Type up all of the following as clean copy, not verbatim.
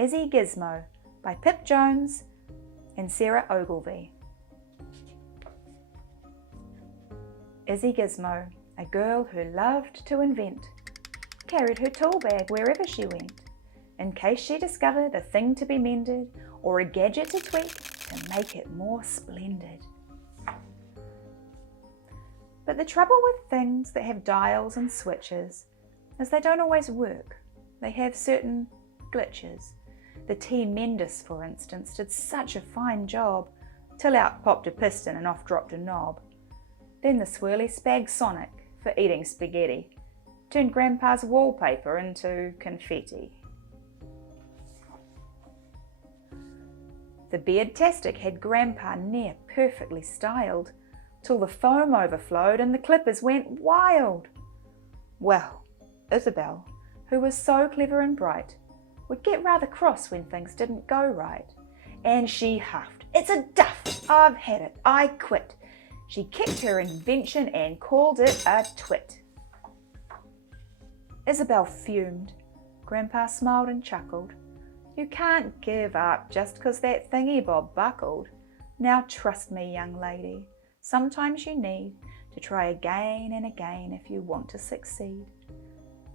Izzy Gizmo by Pip Jones and Sarah Ogilvie. Izzy Gizmo, a girl who loved to invent, carried her tool bag wherever she went, in case she discovered a thing to be mended or a gadget to tweak to make it more splendid. But the trouble with things that have dials and switches is they don't always work. They have certain glitches. The tea mendis, for instance, did such a fine job till out popped a piston and off dropped a knob. Then the swirly spag Sonic, for eating spaghetti, turned Grandpa's wallpaper into confetti. The Beardtastic had Grandpa near perfectly styled, till the foam overflowed and the clippers went wild. Well, Isabel, who was so clever and bright, would get rather cross when things didn't go right. And she huffed, "It's a duff! I've had it! I quit!" She kicked her invention and called it a twit. Isabel fumed. Grandpa smiled and chuckled. "You can't give up just 'cause that thingy bob buckled. Now trust me, young lady, sometimes you need to try again and again if you want to succeed."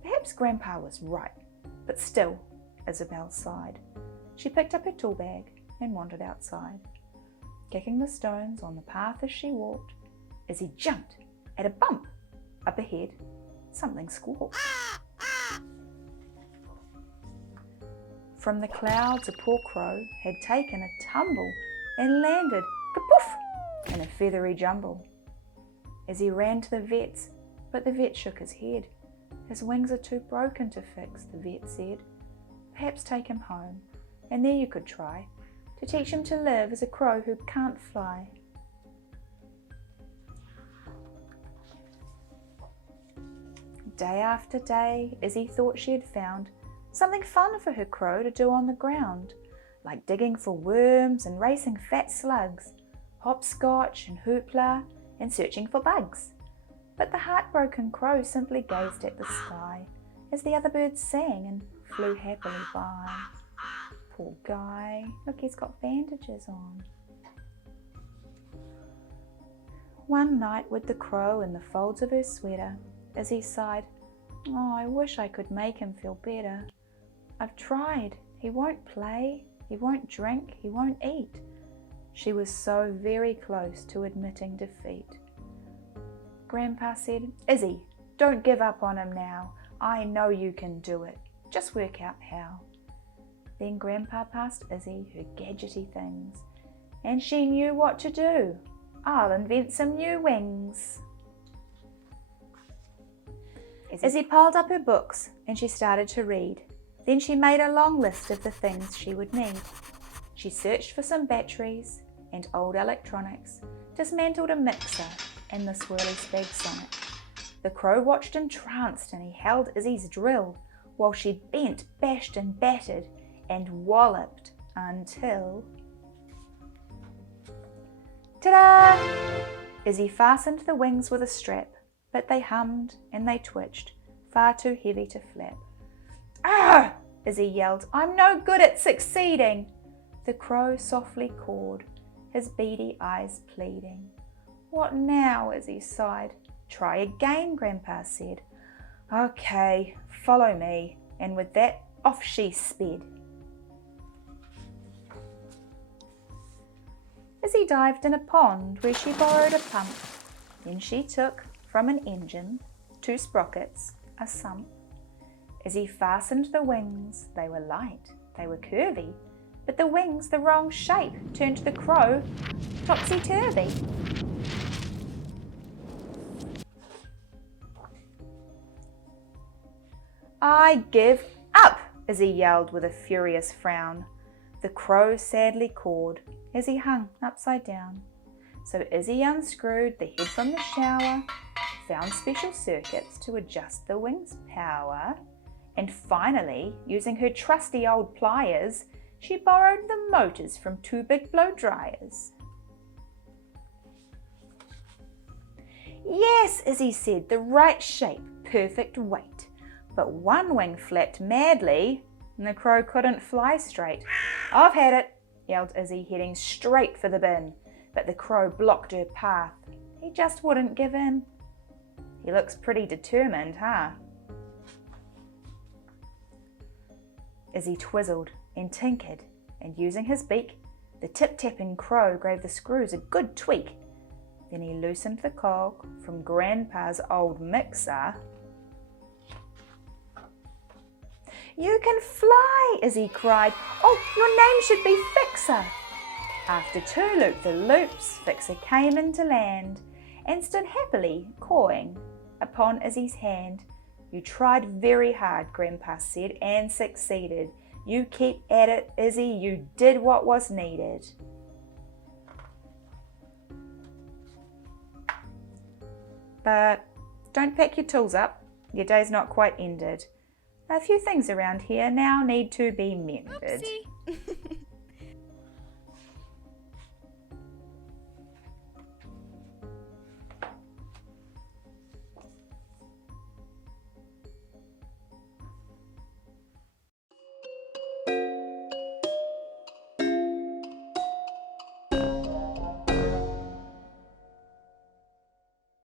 Perhaps Grandpa was right, but still, Isabel sighed. She picked up her tool bag and wandered outside. Kicking the stones on the path as she walked, Izzy jumped at a bump. Up ahead, something squawked. From the clouds, a poor crow had taken a tumble and landed, kapoof, in a feathery jumble. Izzy ran to the vet's, but the vet shook his head. "His wings are too broken to fix," the vet said. "Perhaps take him home, and there you could try to teach him to live as a crow who can't fly." Day after day, Izzy thought she had found something fun for her crow to do on the ground, like digging for worms and racing fat slugs, hopscotch and hoopla, and searching for bugs. But the heartbroken crow simply gazed at the sky as the other birds sang and flew happily by. Poor guy, look, he's got bandages on. One night with the crow in the folds of her sweater, Izzy sighed, "Oh, I wish I could make him feel better. I've tried. He won't play, he won't drink, he won't eat." She was so very close to admitting defeat. Grandpa said, "Izzy, don't give up on him now. I know you can do it. Just work out how." Then Grandpa passed Izzy her gadgety things, and she knew what to do. "I'll invent some new wings." Izzy piled up her books and she started to read. Then she made a long list of the things she would need. She searched for some batteries and old electronics, dismantled a mixer and the swirly spag Sonic. The crow watched entranced and he held Izzy's drill while she bent, bashed and battered and walloped until... Ta-da! Izzy fastened the wings with a strap, but they hummed and they twitched, far too heavy to flap. "Ah!" Izzy yelled, "I'm no good at succeeding." The crow softly cawed, his beady eyes pleading. "What now?" Izzy sighed. "Try again," Grandpa said. "Okay, follow me." And with that, off she sped. Izzy dived in a pond where she borrowed a pump. Then she took, from an engine, 2 sprockets, a sump. Izzy fastened the wings. They were light, they were curvy, but the wings the wrong shape turned the crow topsy-turvy. "I give up!" Izzy yelled with a furious frown. The crow sadly cawed as he hung upside down. So Izzy unscrewed the head from the shower, found special circuits to adjust the wings' power, and finally, using her trusty old pliers, she borrowed the motors from 2 big blow dryers. "Yes," Izzy said, "the right shape, perfect weight." But one wing flapped madly and the crow couldn't fly straight. "I've had it," yelled Izzy, heading straight for the bin, but the crow blocked her path. He just wouldn't give in. He looks pretty determined, huh? Izzy twizzled and tinkered, and using his beak, the tip-tapping crow gave the screws a good tweak. Then he loosened the cog from Grandpa's old mixer. "You can fly!" Izzy cried. "Oh, your name should be Fixer!" After 2 loop-the-loops, Fixer came into land and stood happily cawing upon Izzy's hand. "You tried very hard," Grandpa said, "and succeeded. You keep at it, Izzy. You did what was needed." But don't pack your tools up. Your day's not quite ended. A few things around here now need to be mended. Oopsie.